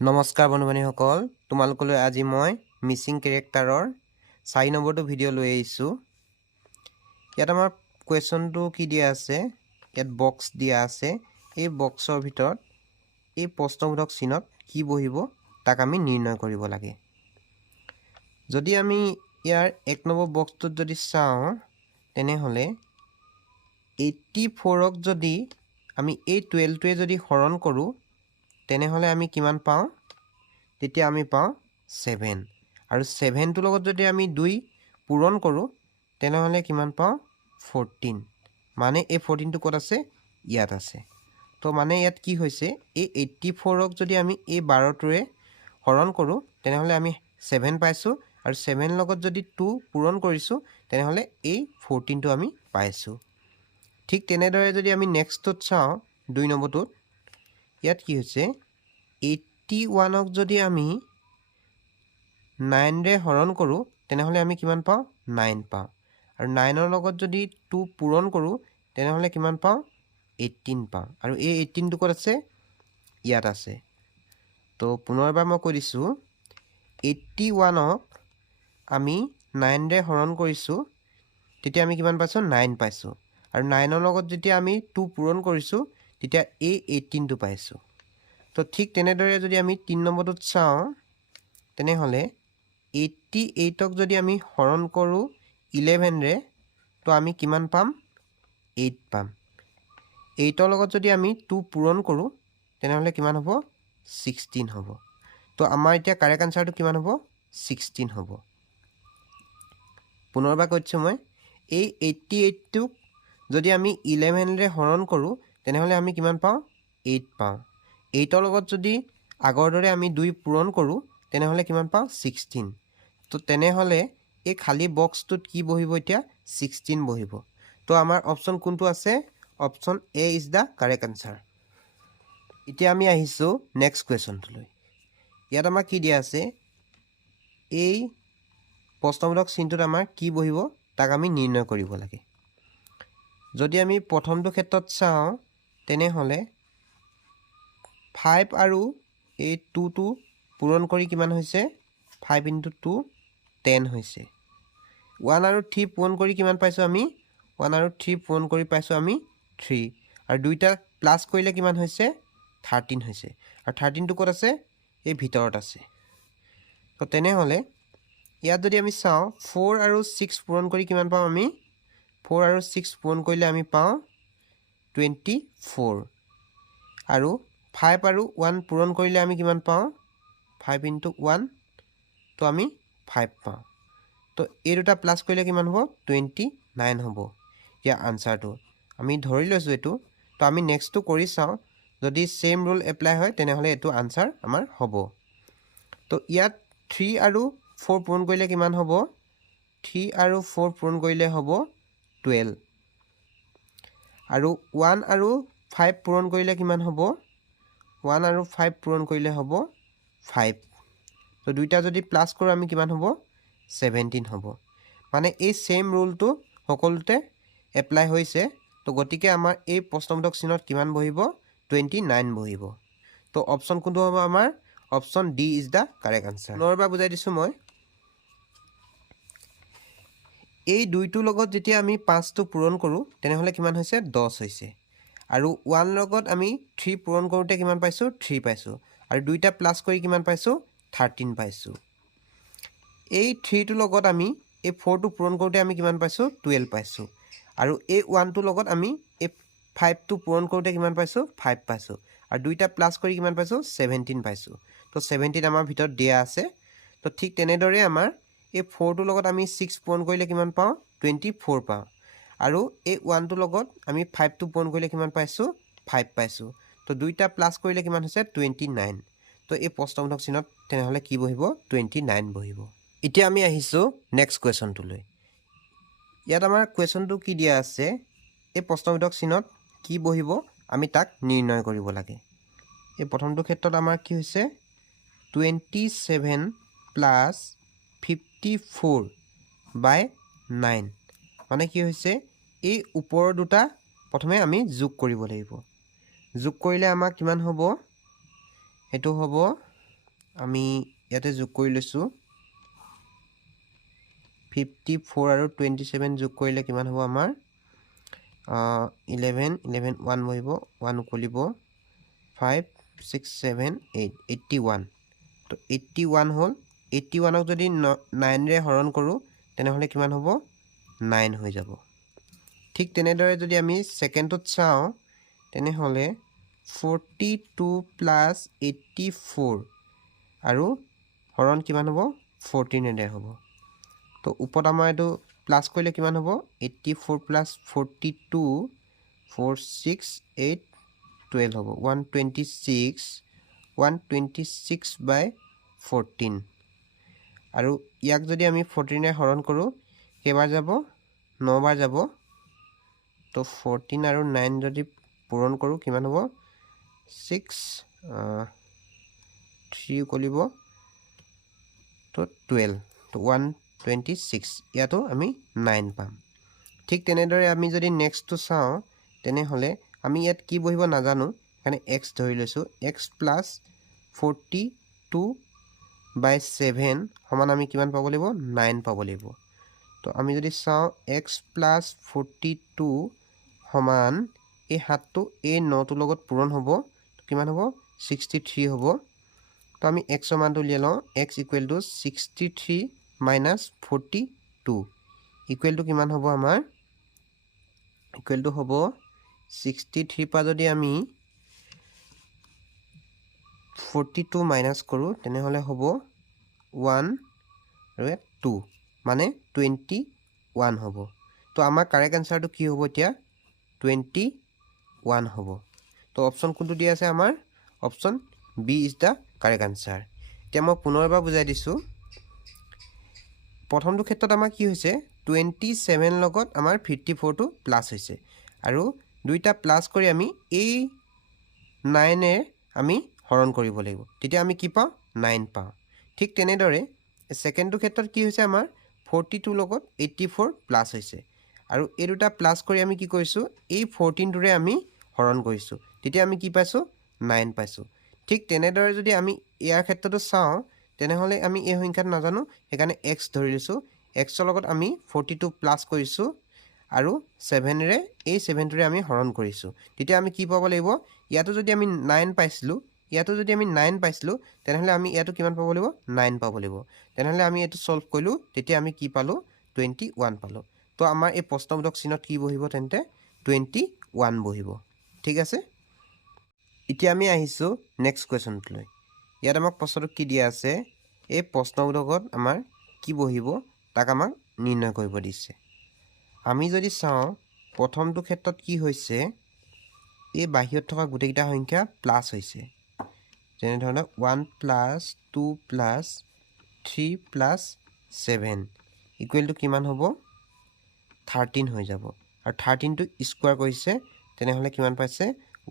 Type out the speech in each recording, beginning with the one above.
নমস্কাৰ বন্ধু-বান্ধৱীসকল, তোমালোকলৈ আজি মই মিচিং কেৰেক্টাৰৰ 4 নম্বৰটো ভিডিঅ' লৈ আহিছোঁ। ইয়াত আমাৰ কুৱেশ্যনটো কি দিয়া আছে, ইয়াত বক্স দিয়া আছে। এই বক্সৰ ভিতৰত এই প্ৰশ্নবোধক চিহ্নত কি বহিব তাক আমি নিৰ্ণয় কৰিব লাগে। যদি আমি ইয়াৰ 1 নম্বৰ বক্সটোত যদি চাওঁ, তেনেহ'লে 84ক যদি আমি এই 12টোৱে যদি হৰণ কৰোঁ, তেনেহ'লে আমি কিমান পাওঁ? তেতিয়া আমি পাওঁ 7 আৰু 7টোৰ লগত যদি আমি 2 পূৰণ কৰোঁ, তেনেহ'লে কিমান পাওঁ? 14। মানে এই 14টো ক'ত আছে? ইয়াত আছে। তো মানে ইয়াত কি হৈছে, এই 84ক যদি আমি এই 12টোৰে হৰণ কৰোঁ, তেনেহ'লে আমি 7 পাইছোঁ আৰু 7 লগত যদি 2 পূৰণ কৰিছোঁ, তেনেহ'লে এই 14টো আমি পাইছোঁ। ঠিক তেনেদৰে যদি আমি নেক্সটটোত চাওঁ, 2 নম্বৰটোত, ইয়াত কি হৈছে, 81ক যদি আমি 9ৰে হৰণ কৰোঁ, তেনেহ'লে আমি কিমান পাওঁ? 9 পাওঁ। আৰু 9ৰ লগত যদি 2 পূৰণ কৰোঁ, তেনেহ'লে কিমান পাওঁ? 18 পাওঁ। আৰু এই 18টো ক'ত আছে? ইয়াত আছে। তো পুনৰবাৰ মই কৈ দিছোঁ, 81ক আমি 9ৰে হৰণ কৰিছোঁ, তেতিয়া আমি কিমান পাইছোঁ? 9 পাইছোঁ। আৰু 9ৰ লগত যেতিয়া আমি 2 পূৰণ কৰিছোঁ, তেতিয়া এই 18টো পাইছোঁ। তো ঠিক তেনেদৰে যদি আমি 3 নম্বৰটোত চাওঁ, তেনেহ'লে 88ক যদি আমি হৰণ কৰোঁ 11ৰে, তো আমি কিমান পাম? 8 পাম। 8ৰ লগত যদি আমি 2 পূৰণ কৰোঁ, তেনেহ'লে কিমান হ'ব? 16 হ'ব। তো আমাৰ এতিয়া কাৰেক্ট আনচাৰটো কিমান হ'ব? 16 হ'ব। পুনৰবাৰ কৈছোঁ মই, এই 88টোক যদি আমি 11ৰে হৰণ কৰোঁ, তেনেহ'লে আমি কিমান পাওঁ? 8 পাওঁ। 8ৰ লগত যদি আগৰ দৰে আমি 2 পূৰণ কৰোঁ, তেনেহ'লে কিমান পাওঁ? 16। তো তেনেহ'লে এই খালী বক্সটোত কি বহিব এতিয়া? 16 বহিব। তো আমাৰ অপশ্যন কোনটো আছে? Option A is the correct answer. এতিয়া আমি আহিছোঁ নেক্সট কুৱেশ্যনটোলৈ। ইয়াত আমাৰ কি দিয়া আছে? এই প্ৰশ্নবোধক চিনটোত আমাৰ কি বহিব তাক আমি নিৰ্ণয় কৰিব লাগে। যদি আমি প্ৰথমটো ক্ষেত্ৰত চাওঁ, তেনেহ'লে 5 আৰু এই 2টো পূৰণ কৰি কিমান হৈছে? 5 × 2 10 হৈছে। 1 আৰু 3 পূৰণ কৰি কিমান পাইছোঁ আমি? 1 আৰু 3 পূৰণ কৰি পাইছোঁ আমি 3। আৰু দুইটা প্লাছ কৰিলে কিমান হৈছে? 13 হৈছে। আৰু 13টো ক'ত আছে? এই ভিতৰত আছে। তো তেনেহ'লে ইয়াত যদি আমি চাওঁ, 4 আৰু 6 পূৰণ কৰি কিমান পাওঁ আমি? 4 আৰু 6 পূৰণ কৰিলে আমি পাওঁ 24। আৰু 5 আৰু 1 পূৰণ কৰিলে আমি কিমান পাওঁ? 5 × 1, তো আমি 5 পাওঁ। তো এই দুটা প্লাছ কৰিলে কিমান হ'ব? 29 হ'ব ইয়াৰ আনচাৰটো। আমি ধৰি লৈছোঁ এইটো। তো আমি নেক্সটটো কৰি চাওঁ, যদি ছেইম ৰুল এপ্লাই হয়, তেনেহ'লে এইটো আনচাৰ আমাৰ হ'ব। তো ইয়াত 3 আৰু 4 পূৰণ কৰিলে কিমান হ'ব? 3 আৰু 4 পূৰণ কৰিলে হ'ব 12। আৰু 1 আৰু 5 পূৰণ কৰিলে কিমান হ'ব? 1 আৰু 5 পূৰণ কৰিলে হ'ব 5। তো দুইটা যদি প্লাছ কৰোঁ আমি কিমান হ'ব? 17 হ'ব। মানে এই ছেইম ৰুলটো সকলোতে এপ্লাই হৈছে। তো গতিকে আমাৰ এই প্ৰশ্নবোধক চিহ্নত কিমান বহিব? 29 বহিব। তো অপশ্যন কোনটো হ'ব আমাৰ? Option D is the correct answer. পুনৰবাৰ বুজাই দিছোঁ মই। এই 2টোৰ লগত যেতিয়া আমি 5টো পূৰণ কৰোঁ, তেনেহ'লে কিমান হৈছে? 10 হৈছে। আৰু 1 লগত আমি 3 পূৰণ কৰোঁতে কিমান পাইছোঁ? 3 পাইছোঁ। আৰু দুইটা প্লাছ কৰি কিমান পাইছোঁ? 13 পাইছোঁ। এই 3টোৰ লগত আমি এই 4টো পূৰণ কৰোঁতে আমি কিমান পাইছোঁ? 12 পাইছোঁ। আৰু এই 1টোৰ লগত আমি এই 5টো পূৰণ কৰোঁতে কিমান পাইছোঁ? 5 পাইছোঁ। আৰু দুইটা প্লাছ কৰি কিমান পাইছোঁ? 17 পাইছোঁ। তো 17 আমাৰ ভিতৰত দিয়া আছে। তো ঠিক তেনেদৰে আমাৰ এই 4টোৰ লগত আমি 6 পূৰণ কৰিলে কিমান পাওঁ? 24 পাওঁ। আৰু এই 1টোৰ লগত আমি 5টো পূৰণ কৰিলে কিমান পাইছোঁ? 5 পাইছোঁ। তো দুইটা প্লাছ কৰিলে কিমান হৈছে? 29। তো এই প্ৰশ্নবোধক চিহ্নত তেনেহ'লে কি বহিব? 29 বহিব। এতিয়া আমি আহিছোঁ নেক্সট কুৱেশ্যনটোলৈ। ইয়াত আমাৰ কুৱেশ্যনটো কি দিয়া আছে? এই প্ৰশ্নবোধক চিহ্নত কি বহিব আমি তাক নিৰ্ণয় কৰিব লাগে। এই প্ৰথমটো ক্ষেত্ৰত আমাৰ কি হৈছে? 27 + 54/9। মানে কি হৈছে? এই ওপৰৰ দুটা প্ৰথমে আমি যোগ কৰিব লাগিব। যোগ কৰিলে আমাৰ কিমান হ'ব? সেইটো হ'ব আমি ইয়াতে যোগ কৰি লৈছোঁ 54 আৰু 27 যোগ কৰিলে কিমান হ'ব আমাৰ 11 1 বহিব 1 উকলিব 5 6 7 8 81 তো 81 হ'ল 81ক যদি 9ৰে হৰণ কৰোঁ তেনেহ'লে কিমান হ'ব 9 হৈ যাব ঠিক তেনেদৰে যদি আমি ছেকেণ্ডটোত চাওঁ তেনেহ'লে 42 প্লাছ 84 আৰু হৰণ কিমান হ'ব 14ৰে হ'ব তো ওপৰত আমাৰ এইটো প্লাছ কৰিলে কিমান হ'ব 84 প্লাছ 42 4 6 8 12 হ'ব 126 বাই 14 আৰু ইয়াক যদি আমি 14ৰে হৰণ কৰোঁ কেইবাৰ যাব 9 বাৰ যাব তো 14 আৰু 9 যদি পূৰণ কৰোঁ কিমান হ'ব 6 3 উকলিব তো 12 তো 126 ইয়াতো আমি 9 পাম ঠিক তেনেদৰে আমি যদি নেক্সটটো চাওঁ তেনেহ'লে আমি ইয়াত কি বহিব নাজানো কাৰণে x ধৰি লৈছোঁ x প্লাছ 42 বাই 7 সমান আমি কিমান পাব লাগিব 9 পাব লাগিব তো আমি যদি চাওঁ x প্লাছ 42 সমান এই হাতটো এই 9টোৰ লগত পূৰণ হ'ব কিমান হ'ব 63 হ'ব তো আমি x ৰ মানটো উলিয়াই লওঁ x equal to 63 minus 42 equal to কিমান হ'ব আমাৰ ইকুৱেল টু হ'ব 63 পৰা যদি আমি 42 মাইনাছ কৰোঁ তেনেহ'লে হ'ব 1 আৰু 2 মানে 21 হ'ব তো আমাৰ কাৰেক্ট এনচাৰটো কি হ'ব এতিয়া 21 হ'ব তো অপশ্যন কোনটো দিয়া আছে আমাৰ option B is the correct answer এতিয়া মই পুনৰ এবাৰ বুজাই দিছোঁ প্ৰথমটো ক্ষেত্ৰত আমাৰ কি হৈছে 27 লগত আমাৰ 54টো প্লাছ হৈছে আৰু দুইটা প্লাছ কৰি আমি এই 9ৰে আমি হৰণ কৰিব লাগিব তেতিয়া আমি কি পাওঁ 9 পাওঁ ঠিক তেনেদৰে ছেকেণ্ডটো ক্ষেত্ৰত কি হৈছে আমাৰ 42 লগত 84 প্লাছ হৈছে আৰু এই দুটা প্লাছ কৰি আমি কি কৰিছোঁ এই 14টোৰে আমি হৰণ কৰিছোঁ তেতিয়া আমি কি পাইছোঁ 9 পাইছোঁ ঠিক তেনেদৰে যদি আমি ইয়াৰ ক্ষেত্ৰতো চাওঁ তেনেহ'লে আমি এই সংখ্যাটো নাজানো সেইকাৰণে x ধৰি লৈছোঁ x ৰ লগত আমি 42 প্লাছ কৰিছোঁ আৰু 7ৰে এই 7টোৰে আমি হৰণ কৰিছোঁ তেতিয়া আমি কি পাব লাগিব ইয়াতো যদি আমি 9 পাইছিলোঁ তেনেহ'লে আমি ইয়াতো কিমান পাব লাগিব 9 পাব লাগিব তেনেহ'লে আমি এইটো সলভ কৰিলোঁ তেতিয়া আমি কি পালোঁ 21 পালোঁ তো আমাৰ এই প্ৰশ্নবোধক চিহ্নত কি বহিব তেন্তে 21 বহিব ঠিক আছে এতিয়া আমি আহিছোঁ নেক্সট কুৱেশ্যনটোলৈ ইয়াত আমাক প্ৰশ্নটো কি দিয়া আছে এই প্ৰশ্নবোধকত আমাৰ কি বহিব তাক আমাক নিৰ্ণয় কৰিব দিছে আমি যদি চাওঁ প্ৰথমটো ক্ষেত্ৰত কি হৈছে এই বাহিৰত থকা গোটেইকেইটা সংখ্যা প্লাছ হৈছে যেনেধৰণে 1 plus 2 plus 3 plus 7 equal to কিমান হ'ব 13 হৈ যাব আৰু 13টো স্কুৱাৰ কৰিছে তেনেহ'লে কিমান পাইছে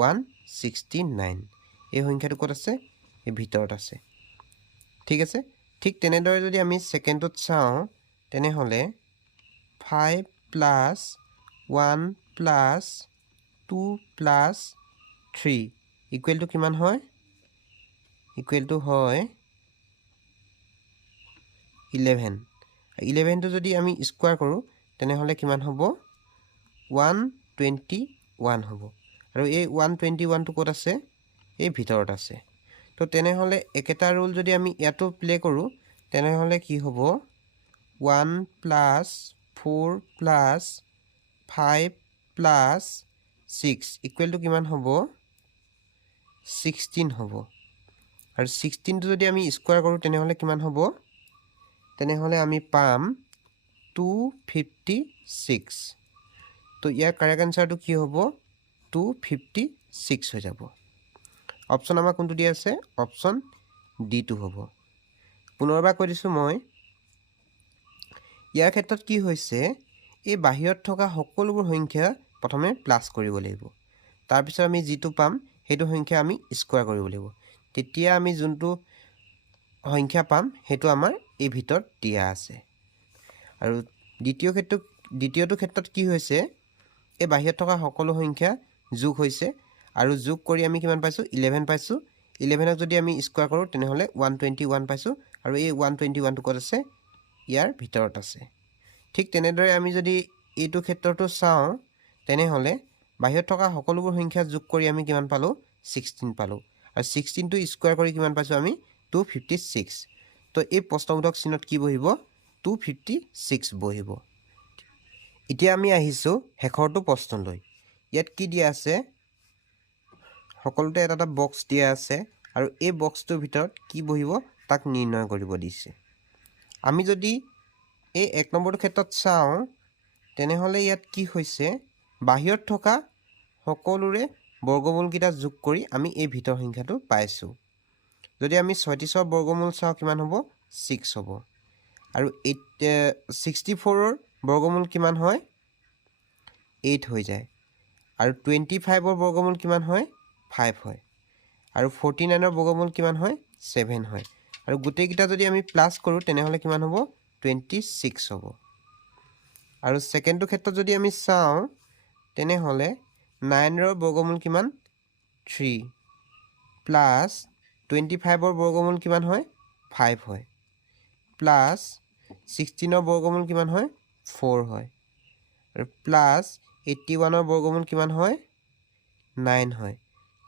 169 এই সংখ্যাটো ক'ত আছে এই ভিতৰত আছে ঠিক আছে ঠিক তেনেদৰে যদি আমি ছেকেণ্ডত চাওঁ তেনেহ'লে 5 plus 1 plus 2 plus 3 equal to কিমান হয় ইকুৱেল টু হয় 11টো যদি আমি স্কুৱাৰ কৰোঁ তেনেহ'লে কিমান হ'ব 121 হ'ব আৰু এই 121টো ক'ত আছে এই ভিতৰত আছে তো তেনেহ'লে একেটা ৰুল যদি আমি ইয়াতো প্লে কৰোঁ তেনেহ'লে কি হ'ব 1 plus 4 plus 5 plus 6 equal to কিমান হ'ব 16 হ'ব আৰু 16টো যদি আমি স্কুৱাৰ কৰোঁ তেনেহ'লে কিমান হ'ব তেনেহ'লে আমি পাম 256 তো ইয়াৰ কাৰেক্ট এনচাৰটো কি হ'ব 256 হৈ যাব অপশ্যন আমাৰ কোনটো দিয়া আছে অপশ্যন ডিটো হ'ব পুনৰবাৰ কৈ দিছোঁ মই ইয়াৰ ক্ষেত্ৰত কি হৈছে এই বাহিৰত থকা সকলোবোৰ সংখ্যা প্ৰথমে প্লাছ কৰিব লাগিব তাৰপিছত আমি যিটো পাম সেইটো সংখ্যা আমি স্কুৱাৰ কৰিব লাগিব তেতিয়া আমি যোনটো সংখ্যা পাম সেইটো আমাৰ এই ভিতৰত দিয়া আছে আৰু দ্বিতীয়টো ক্ষেত্ৰত কি হৈছে এই বাহিৰত থকা সকলো সংখ্যা যোগ হৈছে আৰু যোগ কৰি আমি কিমান পাইছোঁ 11 পাইছোঁ 11ক যদি আমি স্কোৱাৰ কৰোঁ তেনেহ'লে 121 পাইছোঁ আৰু এই 121টো ক'ত আছে ইয়াৰ ভিতৰত আছে ঠিক তেনেদৰে আমি যদি এইটো ক্ষেত্ৰটো চাওঁ তেনেহ'লে বাহিৰত থকা সকলোবোৰ সংখ্যা যোগ কৰি আমি কিমান পালোঁ 16 পালোঁ আৰু 16টো স্কোৱাৰ কৰি কিমান পাইছোঁ আমি 256 তো এই প্ৰশ্নবোধক চিহ্নত কি বহিব 256 বহিব এতিয়া আমি আহিছোঁ শেষৰটো প্ৰশ্নলৈ ইয়াত কি দিয়া আছে সকলোতে এটা বক্স দিয়া আছে আৰু এই বক্সটোৰ ভিতৰত কি বহিব তাক নিৰ্ণয় কৰিব দিছে আমি যদি এই 1 নম্বৰটো ক্ষেত্ৰত চাওঁ তেনেহ'লে ইয়াত কি হৈছে বাহিৰত থকা সকলোৰে বৰ্গমূলকেইটা যোগ কৰি আমি এই ভিতৰ সংখ্যাটো পাইছোঁ যদি আমি 36ৰ বৰ্গমূল চাওঁ কিমান হ'ব 6 হ'ব আৰু 64ৰ বৰ্গমূল কিমান হয় 8 হৈ যায় আৰু 25ৰ বৰ্গমূল কিমান হয় 5 হয় আৰু 49ৰ বৰ্গমূল কিমান হয় 7 হয় আৰু গোটেইকেইটা যদি আমি প্লাছ কৰোঁ তেনেহ'লে কিমান হ'ব 26 হ'ব আৰু সেকেণ্ডটো ক্ষেত্ৰত যদি আমি চাওঁ তেনেহ'লে 9ৰ বৰ্গমূল কিমান 3 প্লাছ 25ৰ বৰ্গমূল কিমান হয় 5 হয় প্লাছ 16ৰ বৰ্গমূল কিমান হয় 4 হয় আৰু প্লাছ 81ৰ বৰ্গমূল কিমান হয় 9 হয়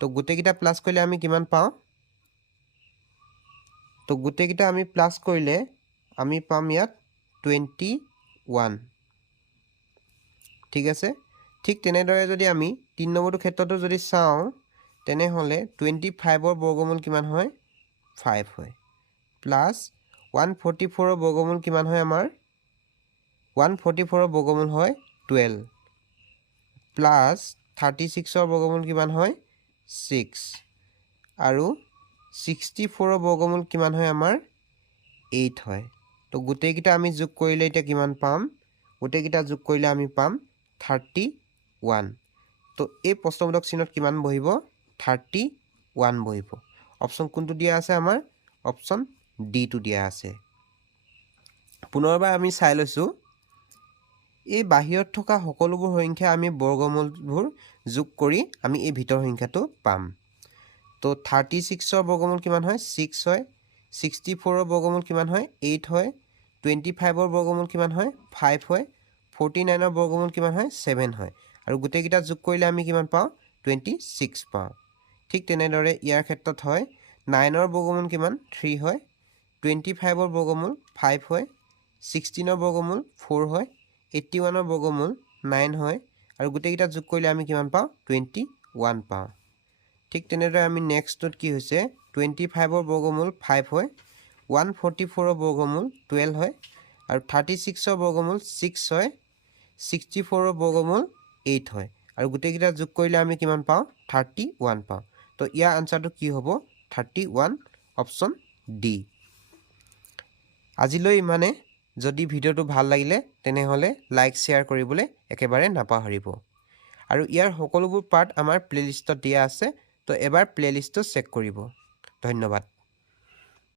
তো গোটেইকেইটা প্লাছ কৰিলে আমি কিমান পাওঁ তো গোটেইকেইটা আমি প্লাছ কৰিলে আমি পাম ইয়াত 21 ঠিক আছে ঠিক তেনেদৰে যদি আমি 3 নম্বৰটো ক্ষেত্ৰটো যদি চাওঁ তেনেহ'লে 25ৰ বৰ্গমূল কিমান হয় 5 হয় প্লাছ 144ৰ বৰ্গমূল কিমান হয় আমাৰ 144ৰ বৰ্গমূল হয় 12 প্লাছ 36ৰ বৰ্গমূল কিমান হয় 6 আৰু 64ৰ বৰ্গমূল কিমান হয় আমাৰ 8 হয় তো গোটেইকেইটা আমি যোগ কৰিলে এতিয়া কিমান পাম গোটেইকেইটা যোগ কৰিলে আমি পাম 31 তো এই প্ৰশ্নবোধক চিহ্নত কিমান বহিব 31 বহিব অপশ্যন কোনটো দিয়া আছে আমাৰ অপশ্যন ডিটো দিয়া আছে পুনৰবাৰ আমি চাই লৈছোঁ এই বাহিৰত থকা সকলোবোৰ সংখ্যা আমি বৰ্গমূলবোৰ যোগ কৰি আমি এই ভিতৰ সংখ্যাটো পাম তো 36ৰ বৰ্গমূল কিমান হয় 6 হয় 64ৰ বৰ্গমূল কিমান হয় 8 হয় 25ৰ বৰ্গমূল কিমান হয় 5 হয় 49ৰ বৰ্গমূল কিমান হয় 7 হয় আৰু গোটেইকেইটা যোগ কৰিলে আমি কিমান পাওঁ 26 পাওঁ ঠিক তেনেদৰে ইয়াৰ ক্ষেত্ৰত হয় 9ৰ বৰ্গমূল কিমান 3 হয় 25ৰ বৰ্গমূল 5 হয় 16ৰ বৰ্গমূল 4 হয় 81ৰ বৰ্গমূল 9 হয় আৰু গোটেইকেইটা যোগ কৰিলে আমি কিমান পাওঁ 21 পাওঁ ঠিক তেনেদৰে আমি নেক্সটত কি হৈছে 25ৰ বৰ্গমূল 5 হয় 144ৰ বৰ্গমূল 12 হয় আৰু 36ৰ বৰ্গমূল 6 হয় 64ৰ বৰ্গমূল 8 হয় আৰু গোটেইকেইটা যোগ কৰিলে আমি কিমান পাওঁ 31 পাওঁ তো ইয়াৰ আনসাৰটো কি হ'ব 31 অপশ্যন ডি আজিলৈ ইমানে যদি ভিডিঅ'টো ভাল লাগিলে তেনেহ'লে লাইক শ্বেয়াৰ কৰিবলৈ একেবাৰে নাপাহৰিব আৰু ইয়াৰ সকলোবোৰ পাৰ্ট আমাৰ প্লেলিষ্টত দিয়া আছে তো এবাৰ প্লেলিষ্টটো চেক কৰিব ধন্যবাদ